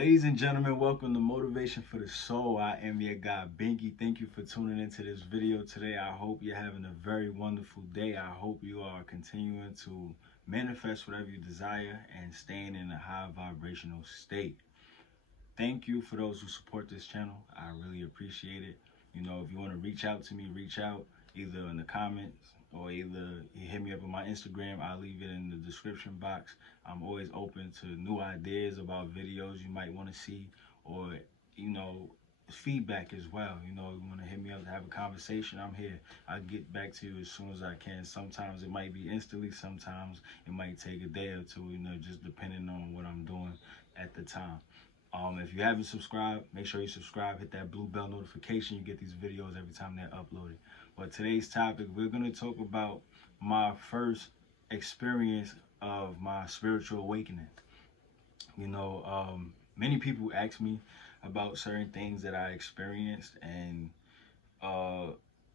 Ladies and gentlemen, welcome to Motivation for the Soul. I am your guy, Binky. Thank you for tuning into this video today. I hope you're having a very wonderful day. I hope you are continuing to manifest whatever you desire and staying in a high vibrational state. Thank you for those who support this channel. I really appreciate it. You know, if you want to reach out to me, reach out either in the comments or either you hit me up on my Instagram. I'll leave it in the description box. I'm always open to new ideas about videos you might want to see, or feedback as well. You want to hit me up to have a conversation, I'm here. I'll get back to you as soon as I can. Sometimes it might be instantly, sometimes it might take a day or two, just depending on what I'm doing at the time. If you haven't subscribed, make sure you subscribe, hit that blue bell notification. You get these videos every time they're uploaded. But today's topic, we're going to talk about my first experience of my spiritual awakening. Many people ask me about certain things that I experienced, and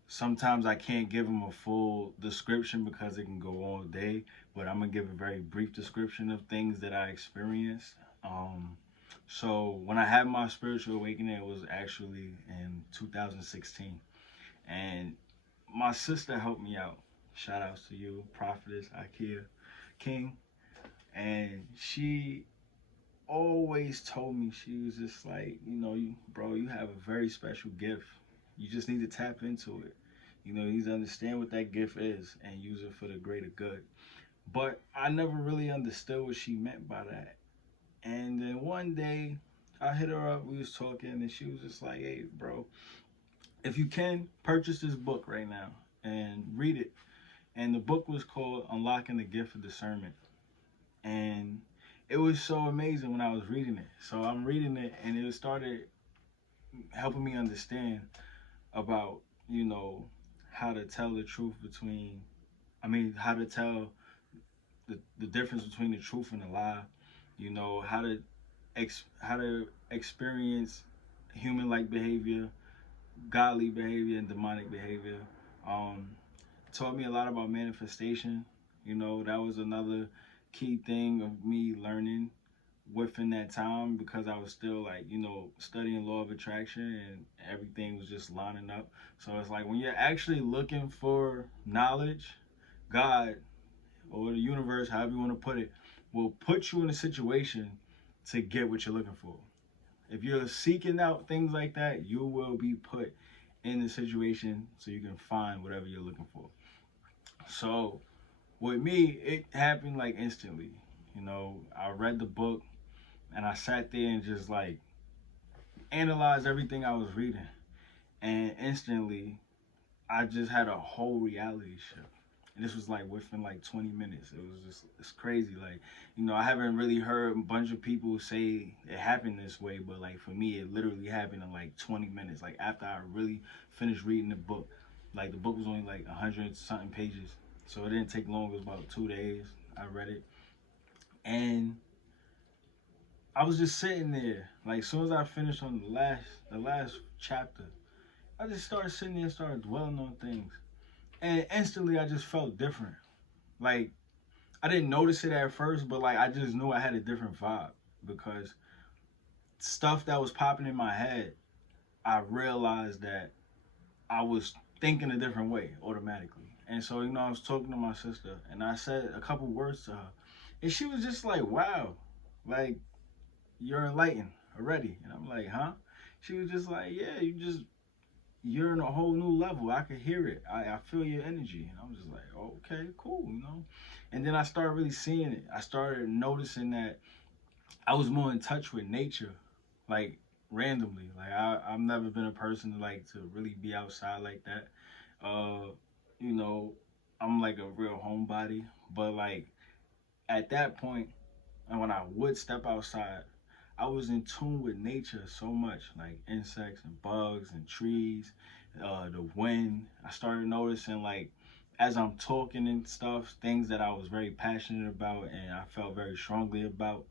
sometimes I can't give them a full description because it can go all day, but I'm going to give a very brief description of things that I experienced. So when I had my spiritual awakening, it was actually in 2016. And my sister helped me out. Shout outs to you, Prophetess Ikea King. And she always told me, she was just like, you have a very special gift. You just need to tap into it. You need to understand what that gift is and use it for the greater good. But I never really understood what she meant by that. And then one day I hit her up, we was talking, and she was just like, hey, bro, if you can, purchase this book right now and read it. And the book was called Unlocking the Gift of Discernment. And it was so amazing when I was reading it. So I'm reading it, and it started helping me understand about, how to tell the truth how to tell the difference between the truth and the lie. How to experience human-like behavior, godly behavior, and demonic behavior. Taught me a lot about manifestation. That was another key thing of me learning within that time, because I was still studying law of attraction, and everything was just lining up. So it's like when you're actually looking for knowledge, God or the universe, however you want to put it, will put you in a situation to get what you're looking for. If you're seeking out things like that, you will be put in the situation so you can find whatever you're looking for. So with me, it happened like instantly. I read the book and I sat there and just analyzed everything I was reading. And instantly, I just had a whole reality shift. And this was within 20 minutes. It's crazy. I haven't really heard a bunch of people say it happened this way, but for me, it literally happened in 20 minutes. After I really finished reading the book, the book was only 100 something pages. So it didn't take long. It was about 2 days. I read it. And I was just sitting there. As soon as I finished on the last chapter, I just started sitting there and started dwelling on things. And instantly I just felt different. I didn't notice it at first, but I just knew I had a different vibe, because stuff that was popping in my head, I realized that I was thinking a different way automatically. And so, I was talking to my sister, and I said a couple words to her, and she was just like, wow, you're enlightened already. And I'm like, huh? She was just like, yeah, you're in a whole new level. I could hear it. I feel your energy. And I'm just like, okay, cool, And then I started really seeing it. I started noticing that I was more in touch with nature, randomly. I've never been a person to really be outside like that. I'm a real homebody. But at that point, and when I would step outside, I was in tune with nature so much, insects and bugs and trees, the wind. I started noticing as I'm talking and stuff, things that I was very passionate about and I felt very strongly about,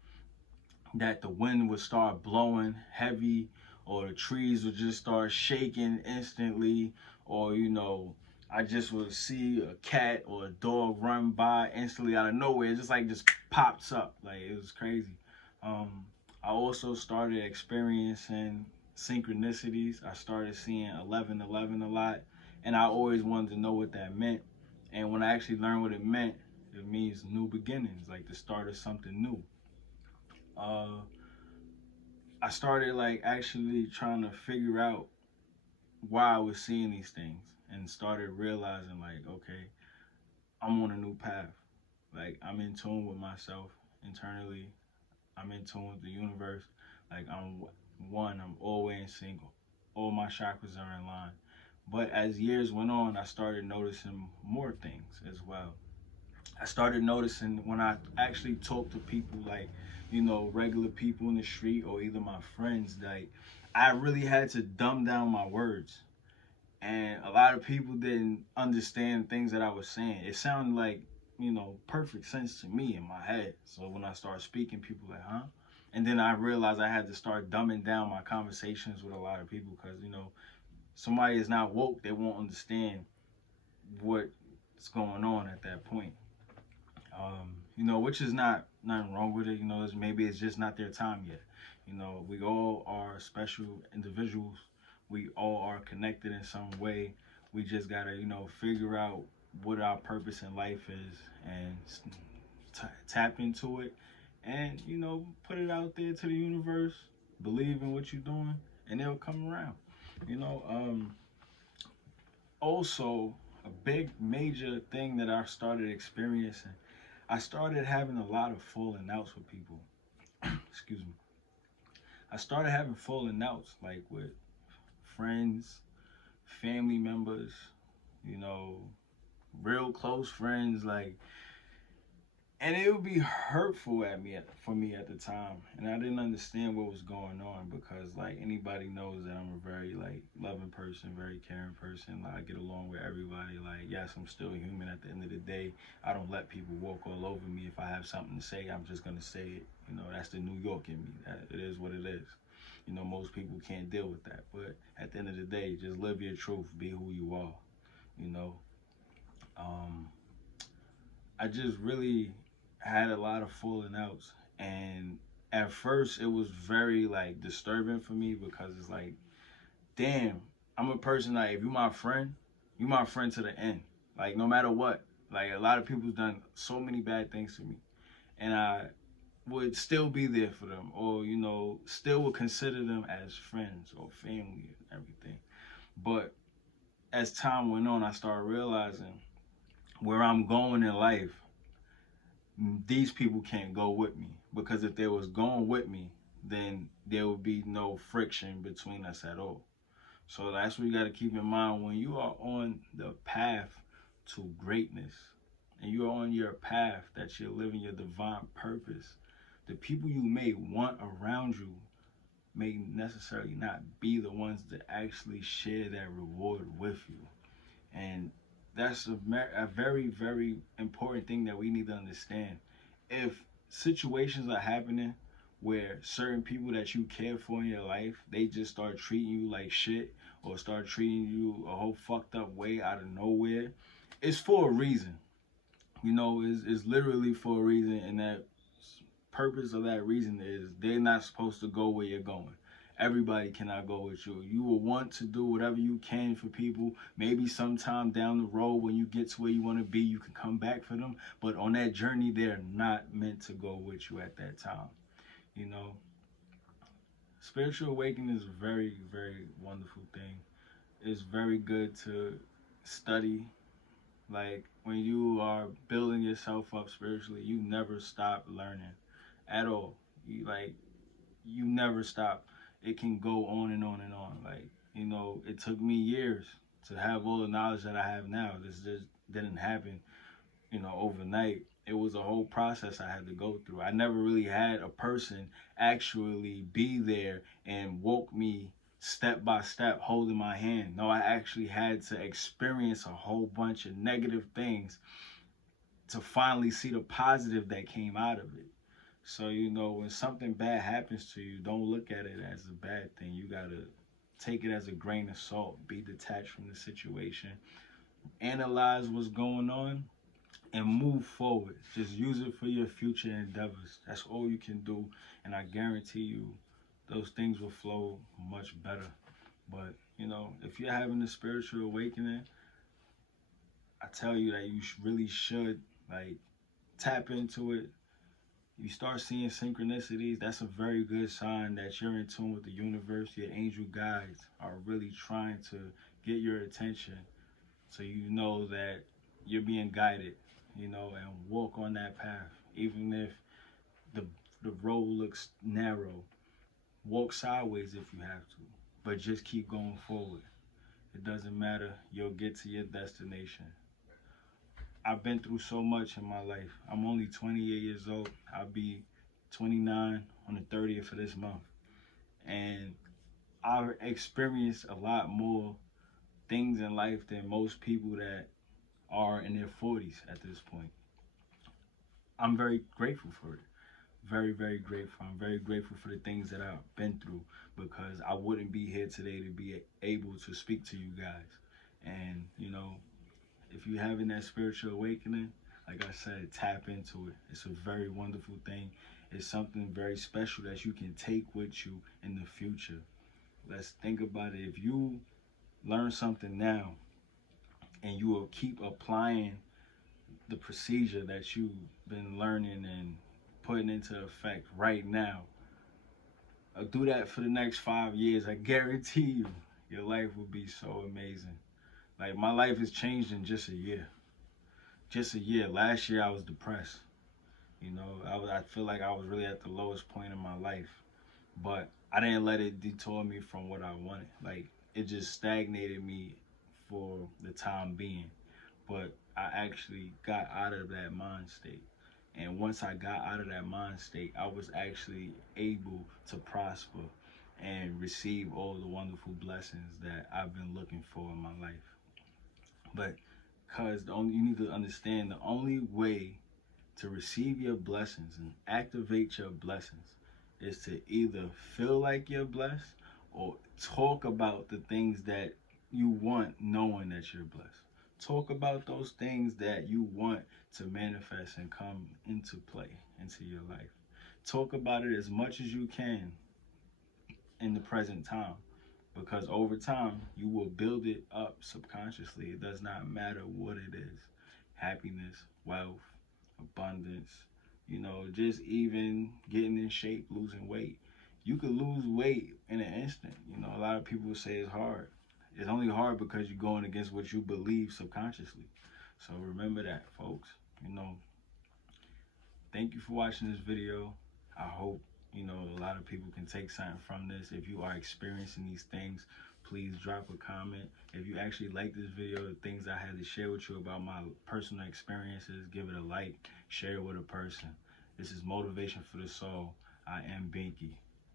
that the wind would start blowing heavy, or the trees would just start shaking instantly, or I just would see a cat or a dog run by instantly out of nowhere. It just pops up. It was crazy. I also started experiencing synchronicities. I started seeing 1111 a lot, and I always wanted to know what that meant. And when I actually learned what it means new beginnings, like the start of something new. Uh, I started like actually trying to figure out why I was seeing these things, and started realizing like, okay, I'm on a new path. Like I'm in tune with myself internally. I'm in tune with the universe. Like I'm always single. All my chakras are in line. But as years went on, I started noticing more things as well. I started noticing when I actually talk to people, like, regular people in the street or either my friends, like, I really had to dumb down my words. And a lot of people didn't understand things that I was saying. It sounded like, perfect sense to me in my head. So when I started speaking, people were like, huh? And then I realized I had to start dumbing down my conversations with a lot of people because, somebody is not woke, they won't understand what's going on at that point. Which is not nothing wrong with it. Maybe it's just not their time yet. We all are special individuals. We all are connected in some way. We just gotta, figure out what our purpose in life is and tap into it, and put it out there to the universe. Believe in what you're doing, and it'll come around. You know. Also, a big major thing that I started experiencing, I started having a lot of falling outs with people. Excuse me. I started having falling outs like with friends, family members, you know, real close friends, like, and it would be hurtful for me at the time, and I didn't understand what was going on because, like, anybody knows that I'm a very like loving person, very caring person. Like, I get along with everybody. Like, yes, I'm still human at the end of the day. I don't let people walk all over me. If I have something to say, I'm just gonna say it. That's the New York in me. It is what it is. Most people can't deal with that, but at the end of the day, just live your truth, be who you are. You know, um, I just really had a lot of falling outs, and at first it was very like disturbing for me because it's like, damn, I'm a person like, if you my friend to the end. Like, no matter what. Like, a lot of people's done so many bad things to me, and I would still be there for them, or still would consider them as friends or family and everything. But as time went on, I started realizing where I'm going in life, these people can't go with me, because if they was going with me, then there would be no friction between us at all. So that's what you got to keep in mind when you are on the path to greatness, and you are on your path that you're living your divine purpose. The people you may want around you may necessarily not be the ones that actually share that reward with you. And that's a very, very important thing that we need to understand. If situations are happening where certain people that you care for in your life, they just start treating you like shit, or start treating you a whole fucked up way out of nowhere, it's for a reason. It's literally for a reason, and that purpose of that reason is they're not supposed to go where you're going. Everybody cannot go with you. You will want to do whatever you can for people. Maybe sometime down the road when you get to where you want to be, you can come back for them. But on that journey, they're not meant to go with you at that time. You know, spiritual awakening is a very, very wonderful thing. It's very good to study. Like, when you are building yourself up spiritually, you never stop learning at all. You never stop. It can go on and on and on. Like, it took me years to have all the knowledge that I have now. This just didn't happen, overnight. It was a whole process I had to go through. I never really had a person actually be there and woke me step by step, holding my hand. No, I actually had to experience a whole bunch of negative things to finally see the positive that came out of it. So, when something bad happens to you, don't look at it as a bad thing. You got to take it as a grain of salt, be detached from the situation, analyze what's going on, and move forward. Just use it for your future endeavors. That's all you can do. And I guarantee you, those things will flow much better. But, you know, if you're having a spiritual awakening, I tell you that you really should, like, tap into it. You start seeing synchronicities, that's a very good sign that you're in tune with the universe. Your angel guides are really trying to get your attention, so you know that you're being guided, you know, and walk on that path. Even if the the road looks narrow, walk sideways if you have to, but just keep going forward. It doesn't matter, you'll get to your destination. I've been through so much in my life. I'm only 28 years old. I'll be 29 on the 30th of this month. And I've experienced a lot more things in life than most people that are in their 40s at this point. I'm very grateful for it. Very, very grateful. I'm very grateful for the things that I've been through, because I wouldn't be here today to be able to speak to you guys. And, you know, if you're having that spiritual awakening, like I said, tap into it. It's a very wonderful thing. It's something very special that you can take with you in the future. Let's think about it. If you learn something now and you will keep applying the procedure that you've been learning and putting into effect right now, do that for the next 5 years, I guarantee you, your life will be so amazing. Like, my life has changed in just a year. Just a year. Last year I was depressed. You know, I feel like I was really at the lowest point in my life. But I didn't let it detour me from what I wanted. Like, it just stagnated me for the time being. But I actually got out of that mind state. And once I got out of that mind state, I was actually able to prosper and receive all the wonderful blessings that I've been looking for in my life. But because you need to understand, the only way to receive your blessings and activate your blessings is to either feel like you're blessed or talk about the things that you want, knowing that you're blessed. Talk about those things that you want to manifest and come into play into your life. Talk about it as much as you can in the present time, because over time you will build it up subconsciously. It does not matter what it is: happiness, wealth, abundance, you know, just even getting in shape, losing weight. You could lose weight in an instant. You know, a lot of people say it's hard. It's only hard because you're going against what you believe subconsciously. So remember that, folks. You know, thank you for watching this video. I hope, you know, a lot of people can take something from this. If you are experiencing these things, please drop a comment. If you actually like this video, the things I had to share with you about my personal experiences, give it a like, share it with a person. This is Motivation for the Soul. I am Binky.